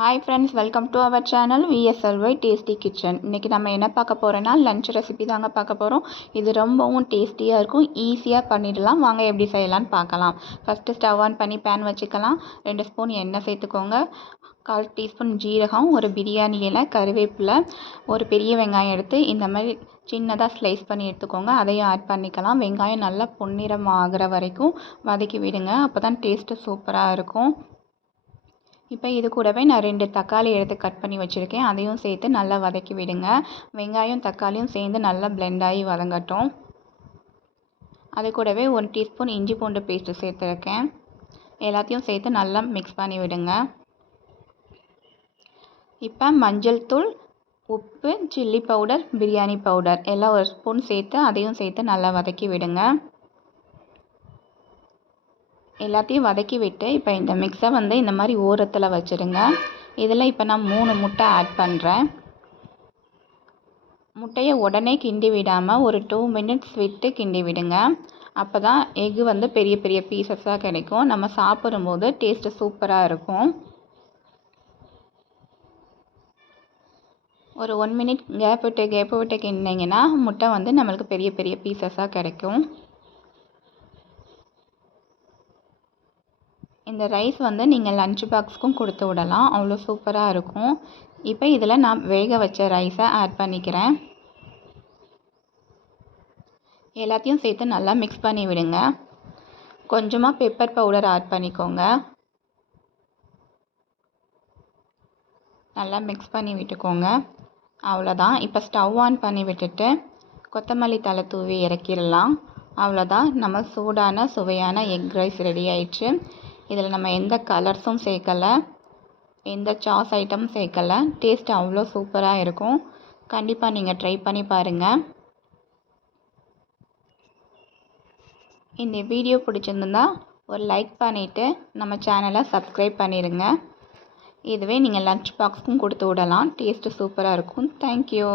Hi friends welcome to our channel VSLY tasty kitchen இன்றைக்கி நம்ம என்ன பார்க்க போகிறோன்னா லஞ்ச் ரெசிபி தாங்க பார்க்க போகிறோம் இது ரொம்பவும் டேஸ்டியாக இருக்கும். ஈஸியாக பண்ணிடலாம். வாங்க எப்படி செய்யலாம்னு பார்க்கலாம். ஃபஸ்ட்டு ஸ்டவ் ஆன் பண்ணி பேன் வச்சுக்கலாம். ரெண்டு ஸ்பூன் எண்ணெய் சேர்த்துக்கோங்க. கால் டீஸ்பூன் ஜீரகம் ஒரு பிரியாணி இலை கருவேப்பிலை ஒரு பெரிய வெங்காயம் எடுத்து இந்த மாதிரி சின்னதாக ஸ்லைஸ் பண்ணி எடுத்துக்கோங்க. அதையும் ஆட் பண்ணிக்கலாம். வெங்காயம் நல்லா பொன்னிறம் ஆகிற வரைக்கும் வதக்கி விடுங்க. அப்போ தான் டேஸ்ட்டு சூப்பராக இருக்கும். இப்போ இது கூடவே நான் ரெண்டு தக்காளி எடுத்து கட் பண்ணி வச்சுருக்கேன். அதையும் சேர்த்து நல்லா வதக்கி விடுங்க. வெங்காயம் தக்காளியும் சேர்ந்து நல்லா பிளெண்ட் ஆகி வதங்கட்டும். அது கூடவே ஒன் டீஸ்பூன் இஞ்சி பூண்டு பேஸ்ட்டு சேர்த்துருக்கேன். எல்லாத்தையும் சேர்த்து நல்லா மிக்ஸ் பண்ணி விடுங்க. இப்போ மஞ்சள் தூள் உப்பு சில்லி பவுடர் பிரியாணி பவுடர் எல்லாம் ஒரு ஸ்பூன் சேர்த்து அதையும் சேர்த்து நல்லா வதக்கி விடுங்க. எல்லாத்தையும் வதக்கி விட்டு இப்போ இந்த மிக்ஸை வந்து இந்த மாதிரி ஓரத்தில் வச்சுருங்க. இதில் இப்போ நான் மூணு முட்டை ஆட் பண்ணுறேன் முட்டையை உடனே கிண்டி விடாமல் ஒரு டூ மினிட்ஸ் விட்டு கிண்டி விடுங்க. அப்போ தான் எக்கு வந்து பெரிய பெரிய பீசஸாக கிடைக்கும். நம்ம சாப்பிடும்போது டேஸ்ட்டு சூப்பராக இருக்கும். ஒரு ஒன் மினிட் கேப் விட்டு கேப் விட்டு கிண்டிங்கன்னா முட்டை வந்து நம்மளுக்கு பெரிய பெரிய பீசஸாக கிடைக்கும். இந்த ரைஸ் வந்து நீங்கள் லன்ச் பாக்ஸ்க்கும் கொடுத்து விடலாம். அவ்வளோ சூப்பராக இருக்கும். இப்போ இதில் நான் வேக வச்ச ரைஸை ஆட் பண்ணிக்கிறேன். எல்லாத்தையும் சேர்த்து நல்லா மிக்ஸ் பண்ணி விடுங்க. கொஞ்சமாக பெப்பர் பவுடர் ஆட் பண்ணிக்கோங்க. நல்லா மிக்ஸ் பண்ணி விட்டுக்கோங்க. அவ்வளோதான். இப்போ ஸ்டவ் ஆன் பண்ணி விட்டுட்டு கொத்தமல்லி தலை தூவி இறக்கிடலாம். அவ்வளோதான். நம்ம சூடான சுவையான எக் ரைஸ் ரெடி ஆயிடுச்சு. இதில் நம்ம எந்த கலர்ஸும் சேர்க்கலை எந்த சாஸ் ஐட்டம் சேர்க்கலை. டேஸ்ட் அவ்வளோ சூப்பராக இருக்கும். கண்டிப்பாக நீங்கள் ட்ரை பண்ணி பாருங்கள் இந்த வீடியோ பிடிச்சிருந்தா ஒரு லைக் பண்ணிவிட்டு நம்ம சேனலை சப்ஸ்கிரைப் பண்ணிடுங்க இதுவே நீங்கள் லன்ச் பாக்ஸ்க்கும் கொடுத்து விடலாம். டேஸ்ட்டு சூப்பராக இருக்கும். தேங்க்யூ